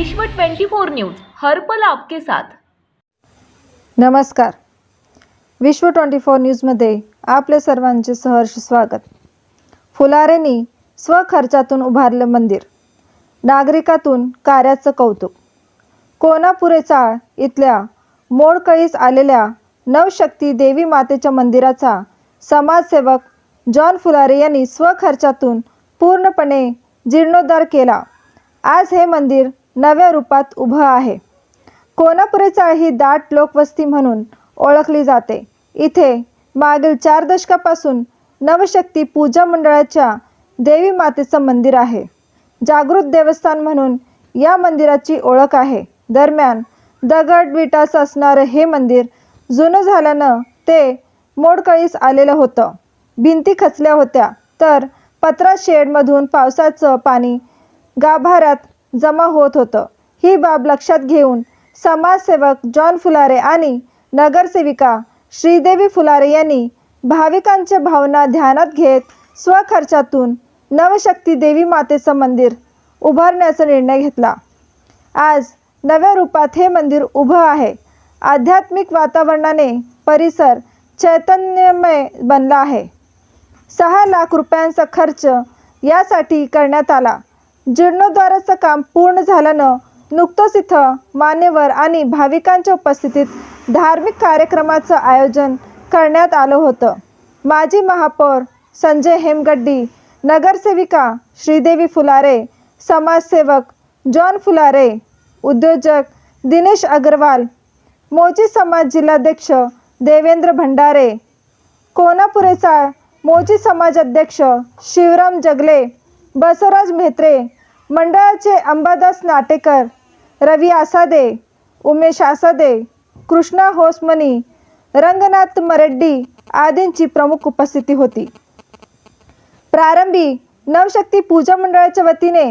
विश्व 24 न्यूज हर्पल आपके साथ. नमस्कार. विश्व ट्वेंटी फोर न्यूजमध्ये आपले सर्वांचे सहर्ष स्वागत. फुलारेंनी स्वखर्चातून उभारलं मंदिर. नागरिकातून कार्याचं कौतुक. कोनापुरे चाळ इथल्या मोडकळीस आलेल्या नवशक्ती देवी मातेच्या मंदिराचा समाजसेवक जॉन फुलारे यांनी स्वखर्चातून पूर्णपणे जीर्णोद्धार केला. आज हे मंदिर नव्या रूपात उभं आहे. कोनापुरे चाळ ही दाट लोकवस्ती म्हणून ओळखली जाते. इथे मागील चार दशकापासून नवशक्ती पूजा मंडळाच्या देवी मातेचं मंदिर आहे. जागृत देवस्थान म्हणून या मंदिराची ओळख आहे. दरम्यान दगड विटास असणारं हे मंदिर जुनं झाल्यानं ते मोडकळीस आलेलं होतं. भिंती खचल्या होत्या. तर पत्रा शेडमधून पावसाचं पाणी गाभाऱ्यात जमा होत होतं. ही बाब लक्षात घेऊन समाजसेवक जॉन फुलारे आणि नगरसेविका श्रीदेवी फुलारे यांनी भाविकांच्या भावना ध्यानात घेत स्वखर्चातून नवशक्ती देवी मातेचं मंदिर उभारण्याचा निर्णय घेतला. आज नव्या रूपात हे मंदिर उभं आहे. आध्यात्मिक वातावरणाने परिसर चैतन्यमय बनला आहे. सहा लाख रुपयांचा खर्च यासाठी करण्यात आला. जीर्णोद्धाराचं काम पूर्ण झाल्यानं नुकतंच इथं मान्यवर आणि भाविकांच्या उपस्थितीत धार्मिक कार्यक्रमाचं आयोजन करण्यात आलं होतं. माजी महापौर संजय हेमगड्डी नगरसेविका श्रीदेवी फुलारे समाजसेवक जॉन फुलारे उद्योजक दिनेश अग्रवाल मोची समाज जिल्हाध्यक्ष देवेंद्र भंडारे कोनापुरेचा मोची समाज अध्यक्ष शिवराम जगले बसवराज म्हेत्रे मंडळाचे अंबादास नाटेकर रवी आसादे उमेश आसादे कृष्णा होसमनी रंगनाथ मरेड्डी आदींची प्रमुख उपस्थिती होती. प्रारंभी नवशक्ती पूजा मंडळाच्या वतीने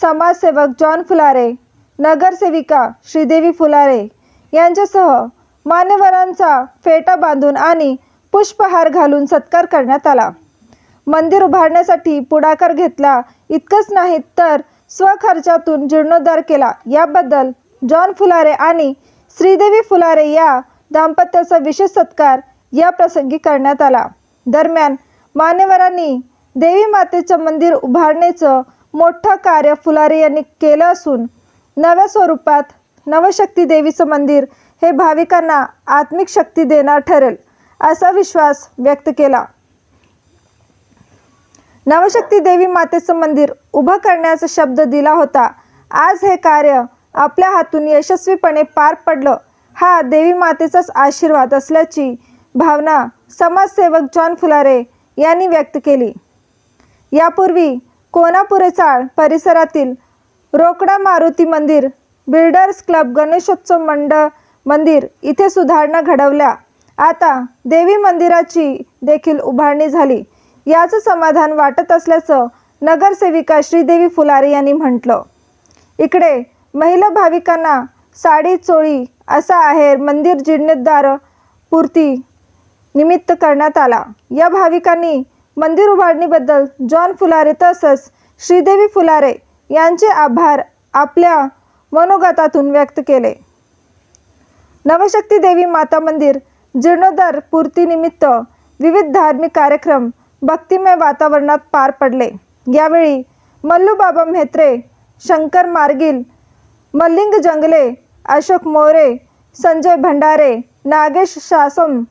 समाजसेवक जॉन फुलारे नगरसेविका श्रीदेवी फुलारे यांच्यासह मान्यवरांचा फेटा बांधून आणि पुष्पहार घालून सत्कार करण्यात आला. मंदिर उभारण्यासाठी पुढाकार घेतला इतकंच नाही तर स्वखर्चातून जीर्णोद्धार केला. याबद्दल जॉन फुलारे आणि श्रीदेवी फुलारे या दाम्पत्याचा विशेष सत्कार या प्रसंगी करण्यात आला. दरम्यान मान्यवरांनी देवी मातेचं मंदिर उभारण्याचं मोठं कार्य फुलारे यांनी केलं असून नव्या स्वरूपात नवशक्ती देवीचं मंदिर हे भाविकांना आत्मिक शक्ती देणार ठरेल असा विश्वास व्यक्त केला. नवशक्ती देवी मातेचं मंदिर उभं करण्याचा शब्द दिला होता. आज हे कार्य आपल्या हातून यशस्वीपणे पार पडलं. हा देवी मातेचाच आशीर्वाद असल्याची भावना समाजसेवक जॉन फुलारे यांनी व्यक्त केली. यापूर्वी कोणापुरेचाळ परिसरातील रोकडा मारुती मंदिर बिल्डर्स क्लब गणेशोत्सव मंडळ मंदिर इथे सुधारणा घडवल्या. आता देवी मंदिराची देखील उभारणी झाली. याचं समाधान वाटत असल्याचं नगरसेविका श्रीदेवी फुलारे यांनी म्हटलं. इकडे महिला भाविकांना साडी चोळी असा आहेर मंदिर जीर्णोद्धार पूर्ती निमित्त करण्यात आला. या भाविकांनी मंदिर उभारणीबद्दल जॉन फुलारे तसंच श्रीदेवी फुलारे यांचे आभार आपल्या मनोगतातून व्यक्त केले. नवशक्ती देवी माता मंदिर जीर्णोद्धार पूर्तीनिमित्त विविध धार्मिक कार्यक्रम भक्तिमय वातावरणात पार पडले. यावेळी मल्लूबाबा म्हेत्रे शंकर मार्गिल मल्लिंग जंगले अशोक मोरे संजय भंडारे नागेश शासम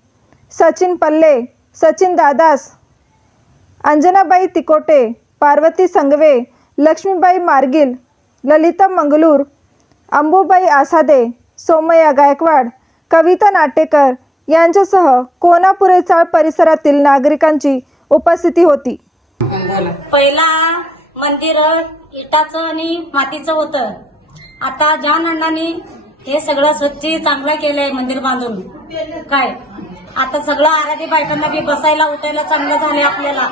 सचिन पल्ले सचिन दादास अंजनाबाई तिकोटे पार्वती संगवे लक्ष्मीबाई मार्गिल ललिता मंगलूर अंबूबाई आसादे सोमय्या गायकवाड कविता नाटेकर यांच्यासह कोनापुरेचाळ परिसरातील नागरिकांची उपस्थिती होती. पहिला मंदिर इटाचं आणि मातीचं होतं. आता जॉन अण्णांनी हे सगळं स्वच्छ चांगलं केलंय मंदिर बांधून. काय? आता सगळं आराधी बायकांना बी बसायला उठायला चांगलं झालंय आपल्याला.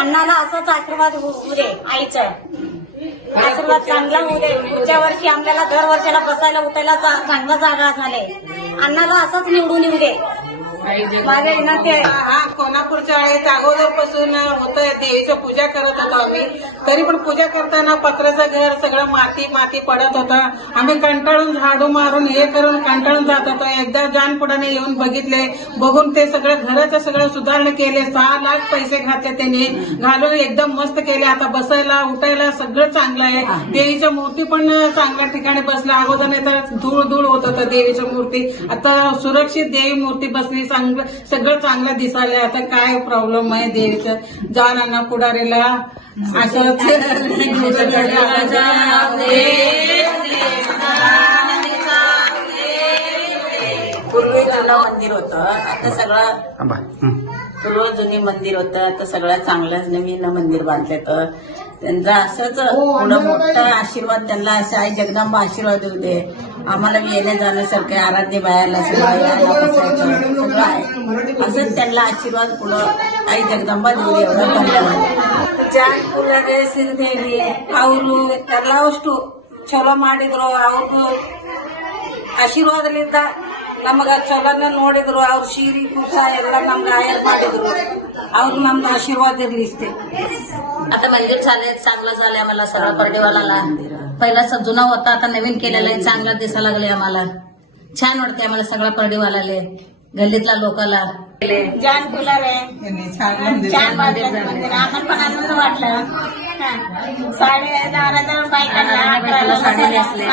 अण्णाला असंच आशीर्वाद होऊ दे आईचं. आशीर्वाद चांगला होऊ दे. पुढच्या वर्षी आपल्याला दर वर्षाला बसायला उठायला चांगलं जागा झाले अण्णाला असंच निवडून येऊ दे. माझ्या विनंती हा कोल्हापूरच्या अगोदरपासून होतं देवीचं पूजा करत होतो आम्ही. तरी पण पूजा करताना पत्र्याचं घर सगळं माती माती पडत होतं. आम्ही कंटाळून झाडू मारून हे करून कंटाळून जात होतो. एकदा जानपुडाने येऊन बघितले. बघून ते सगळं घराचं सगळं सुधारणा केले. सहा लाख पैसे घातले त्यांनी. घालून एकदम मस्त केले. आता बसायला उठायला सगळं चांगलं आहे. देवीच्या मूर्ती पण चांगल्या ठिकाणी बसल्या अगोदर नाही तर धूळ धूळ होत होतं देवीच्या मूर्ती. आता सुरक्षित देवी मूर्ती बसली. चांगलं सगळं चांगलं दिसायला आता काय प्रॉब्लेम आहे देवीचं? जाणार पुढारीला पूर्वी जुनं मंदिर होतं. आता सगळं पूर्व जुनी मंदिर होतं. आता सगळं चांगलं नवीन मंदिर बांधलं तर. त्यांचा असंच पुढं मोठा आशीर्वाद त्यांना असं आई जगदंबा आशीर्वाद देऊ दे. आम्हाला येण्या जाण्यासारखे आराध्य बायाला सगळं यायला बसायचं सगळं आहे असंच त्यांना आशीर्वाद पुढं आई जगदंबा देऊ दे एवढं धन्यवाद ಜಾನ್ ಪುಲ್ಲರೆ ಸಿರಿದೇವಿ ಅವರು ಎಲ್ಲ ಅಷ್ಟು ಚಲೋ ಮಾಡಿದ್ರು ಅವ್ರದ್ದು ಆಶೀರ್ವಾದದಿಂದ ನಮಗ ಚಲೋನ ನೋಡಿದ್ರು ಅವ್ರ ಶೀರಿ ಕುಸ ಎಲ್ಲ ನಮ್ಗೆ ಆಯರ್ ಮಾಡಿದ್ರು ಅವ್ರು ನಮ್ದು ಆಶೀರ್ವಾದ ಇರ್ಲಿ ಇಷ್ಟೇ आता मंदिर झालंय चांगलं झालंय आम्हाला सगळं पर्डेवाला पहिला स- जुना होता आता नवीन केलेला आहे. चांगलं दिसायला लागले आम्हाला. छान वाटते आम्हाला सगळं पर्डेवालाले गल्लीतल्या लोकाला. जान छान. आम्हाला पण आनंद वाटला. साडे दहा हजार बायकाला साडी नेसले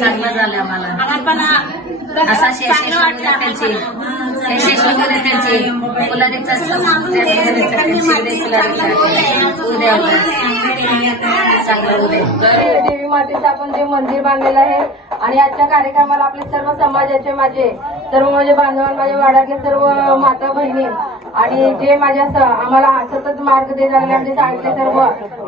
चांगलं झालं आम्हाला. आम्हाला पण असा शेष वगैरे त्यांची. उद्या देवी मातेचं आपण जे मंदिर बांधलेलं आहे आणि आजच्या कार्यक्रमाला आपले सर्व समाजाचे माझे सर्व माझे बांधवां माझ्या वाड्यातले सर्व माता बहिणी आणि जे माझ्या आम्हाला सतत मार्ग देत आलेले आमचे सांगितले सर्व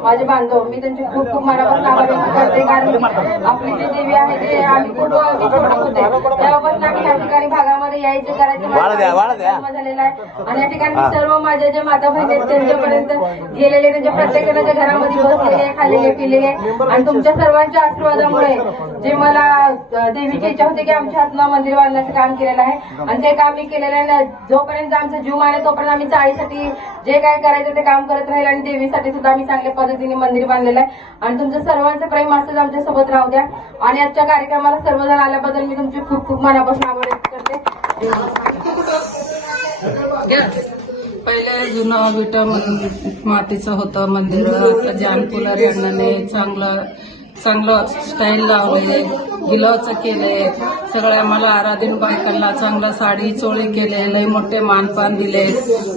माझे बांधव मी त्यांचे खूप खूप मनापासून आभार व्यक्त करते कारण आपली जी देवी आहे ते आम्ही खूप होते. तेव्हापासून आम्ही या ठिकाणी भागामध्ये यायचं करायचं माझा जन्म झालेला आहे. आणि या ठिकाणी सर्व माझ्या ज्या माता बहिणी आहेत त्यांच्यापर्यंत गेलेले त्यांच्या प्रत्येकाच्या घरामध्ये बसलेले खाल्लेले पिलेले आणि तुमच्या सर्वांच्या आशीर्वादामुळे जे मला अ, देवीची इच्छा होती की आमच्या हातनं मंदिर बांधण्याचं काम केलेलं आहे. आणि ते काम मी केलेलं आहे. जोपर्यंत आमचा जीव माने तोपर्यंत आम्ही चाळीसाठी जे काय करायचं ते काम करत राहील. आणि देवीसाठी सुद्धा आम्ही चांगल्या पद्धतीने मंदिर बांधलेलं आहे. आणि तुमचं सर्वांचं प्रेम असंच आमच्यासोबत राहू द्या. आणि आजच्या कार्यक्रमाला सर्वजण आल्याबद्दल मी तुमचे खूप खूप मनापासून आभार व्यक्त करते. पहिले जुनं विटा मातीचं होतं मंदिर आता जान फुलारी चांगलं चांगलं स्टाईल लावले गिलावचं केले सगळ्या आम्हाला आराधीन बायकांना चांगलं साडी चोळी केले लय मोठे मानपान दिले.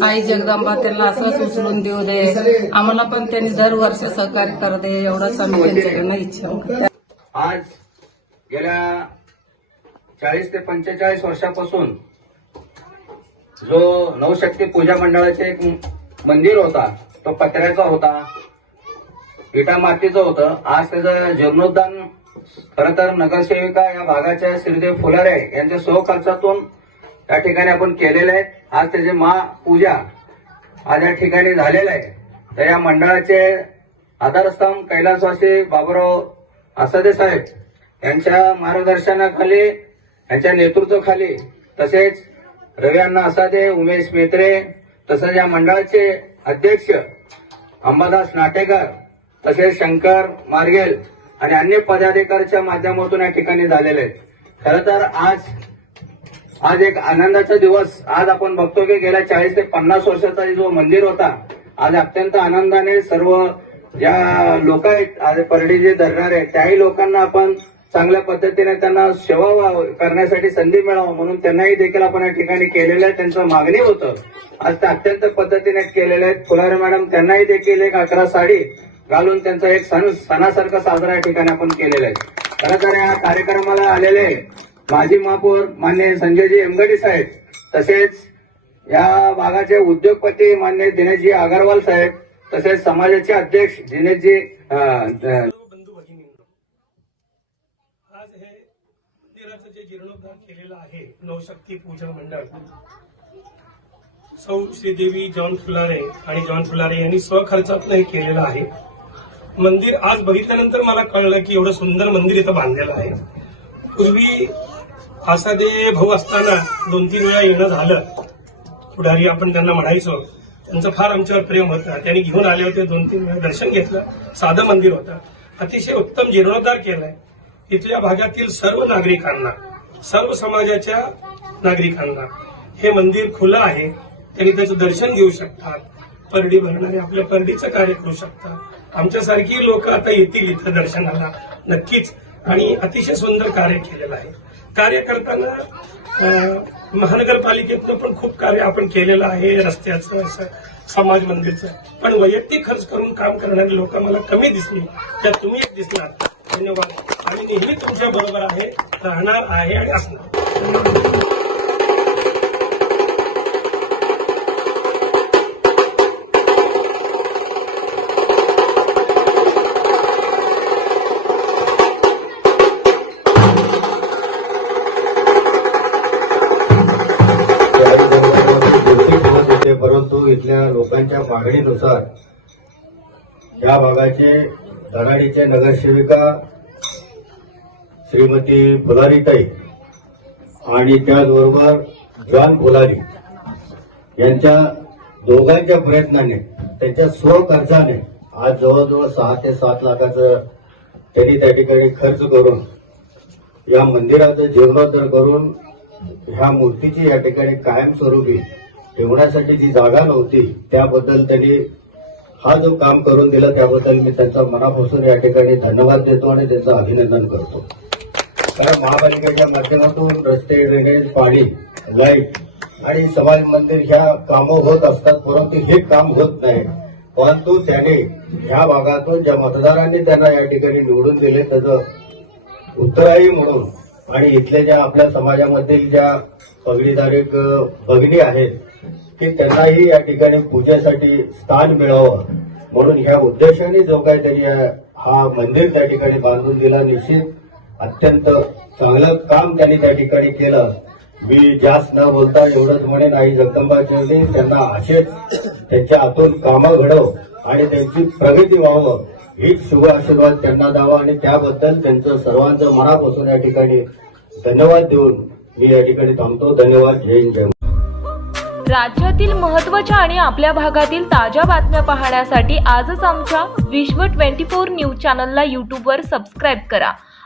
आई जगदंबा त्यांना असंच उचलून देऊ दे. आम्हाला पण त्यांनी दरवर्षी सहकार्य कर दे एवढंच आम्ही त्यांच्याकडनं इच्छा आज गेल्या चाळीस ते पंचेचाळीस वर्षापासून जो नवशक्ती पूजा मंडळाचे एक मंदिर होता तो पत्र्याचा होता विटा मातीचं होतं. आज त्याचं जीर्णोद्धान खर तर नगरसेविका या भागाच्या श्रीदेव फुलारे यांच्या सहखर्चातून त्या ठिकाणी आपण केलेले आहे. आज त्याची महापूजा आज या ठिकाणी झालेलं आहे. तर या मंडळाचे आधारस्तंभ कैलासवासी बाबुराव आसादे साहेब यांच्या मार्गदर्शनाखाली यांच्या नेतृत्वाखाली तसेच रवी अण्णा असादे उमेश मेत्रे तसंच या मंडळाचे अध्यक्ष अंबादास नाटेकर तसेच शंकर मार्गेल आणि अन्य पदाधिकाऱ्याच्या माध्यमातून या ठिकाणी झालेले आहेत. खरं तर आज आज एक आनंदाचा दिवस आज आपण बघतो की गेल्या चाळीस ते पन्नास वर्षाचा जो मंदिर होता आज अत्यंत आनंदाने सर्व ज्या लोक आहेत आज परडी जे धरणार आहेत त्याही लोकांना आपण चांगल्या पद्धतीने त्यांना सेवा करण्यासाठी संधी मिळावं म्हणून त्यांनाही देखील आपण या ठिकाणी केलेलं आहे. त्यांचं मागणी होतं. आज ते अत्यंत पद्धतीने केलेले आहेत. फुलारे मॅडम त्यांनाही देखील एक अकरा साडी घालून त्यांचा एक सण सणासारखा साजरा या ठिकाणी आपण केलेला आहे. खरं तर या कार्यक्रमाला आलेले माजी महापौर मान्य संजयजी एमगडी साहेब तसेच या भागाचे उद्योगपती मान्य दिनेशजी अगरवाल साहेब तसेच समाजाचे अध्यक्ष दिनेशजी अं, अं, बंधू भगिनींनो आज हे मंदिराचं जे जीर्णोद्धार केलेला आहे. नवशक्ती पूजा मंडळ. सौ श्रीदेवी जॉन फुलारे आणि जॉन फुलारे यांनी स्वखर्चातून हे केलेलं आहे. मंदिर आज बघितल्यानंतर मला कळलं की एवढं सुंदर मंदिर इथं बांधलेलं आहे. पूर्वी आसादे भाऊ असताना दोन तीन वेळा येणं झालं. पुढारी आपण त्यांना म्हणायचो. त्यांचं फार आमच्यावर प्रेम होतं. त्यांनी घेऊन आले होते दोन तीन वेळा दर्शन घेतलं. साधं मंदिर होतं. अतिशय उत्तम जीर्णोद्धार केलाय. इथल्या भागातील सर्व नागरिकांना सर्व समाजाच्या नागरिकांना. हे मंदिर खुलं आहे त्यांनी त्याचं दर्शन घेऊ शकतात. परडी भरणारे आपल्या परडीचं कार्य करू शकतात. आमच्यासारखी लोक आता येतील इथं दर्शनाला नक्कीच. आणि अतिशय सुंदर कार्य केलेलं आहे. कार्य करताना महानगरपालिकेतनं पण खूप कार्य आपण केलेलं आहे रस्त्याचं असं समाज मंदिरचं. पण वैयक्तिक खर्च करून काम करणारी लोक मला कमी दिसली. त्यात तुम्ही एक दिसणार धन्यवाद. आणि नेहमी तुमच्या बरोबर आहे राहणार आहे आणि असणार. परंतु इथल्या लोकांच्या मागणीनुसार या भागाचे धनाडीचे नगरसेविका श्रीमती फुलारीताई आणि त्याचबरोबर जॉन फुलारी यांच्या दोघांच्या प्रयत्नाने त्यांच्या स्वखर्चाने आज जवळजवळ सहा ते सात लाखाचं त्यांनी त्या ठिकाणी खर्च करून या मंदिराचं जीर्णोद्धार करून ह्या मूर्तीची या ठिकाणी कायमस्वरूपी ठेवण्यासाठी जी जागा नव्हती त्याबद्दल त्यांनी हा जो काम करून दिला त्याबद्दल मी त्यांचा मनापासून या ठिकाणी धन्यवाद देतो आणि त्यांचं अभिनंदन करतो. कारण महापालिकेच्या माध्यमातून रस्ते ड्रेनेज पाणी लाइट आणि समाज मंदिर ह्या कामं होत असतात परंतु हे काम होत नाही. परंतु त्याने ह्या भागातून ज्या मतदारांनी त्यांना या ठिकाणी निवडून दिले त्याचं उत्तराई म्हणून आणि इथल्या ज्या आपल्या समाजामधील ज्या पगडीधारक भगिनी आहेत की त्यांनाही या ठिकाणी पूजेसाठी स्थान मिळावं. म्हणून ह्या उद्देशाने जो काही त्यांनी हा मंदिर त्या ठिकाणी बांधून दिला निश्चित अत्यंत चांगलं काम त्यांनी त्या ठिकाणी केलं. मी जास्त न बोलता एवढंच म्हणेन आई जगदंबा चौधरी त्यांना असेच त्यांच्या हातून कामं घडव आणि त्यांची प्रगती व्हावं. हीच शुभ आशीर्वाद त्यांना द्यावा आणि त्याबद्दल त्यांचं सर्वांचं मनापासून या ठिकाणी धन्यवाद देऊन मी या ठिकाणी थांबतो. धन्यवाद. जय हिंद जय राज्यातील महत्त्वाच्या आणि आपल्या भागातील ताज्या बातम्या पाहण्यासाठी आजच आमच्या विश्व 24 न्यूज चॅनलला यूट्यूबवर सबस्क्राईब करा.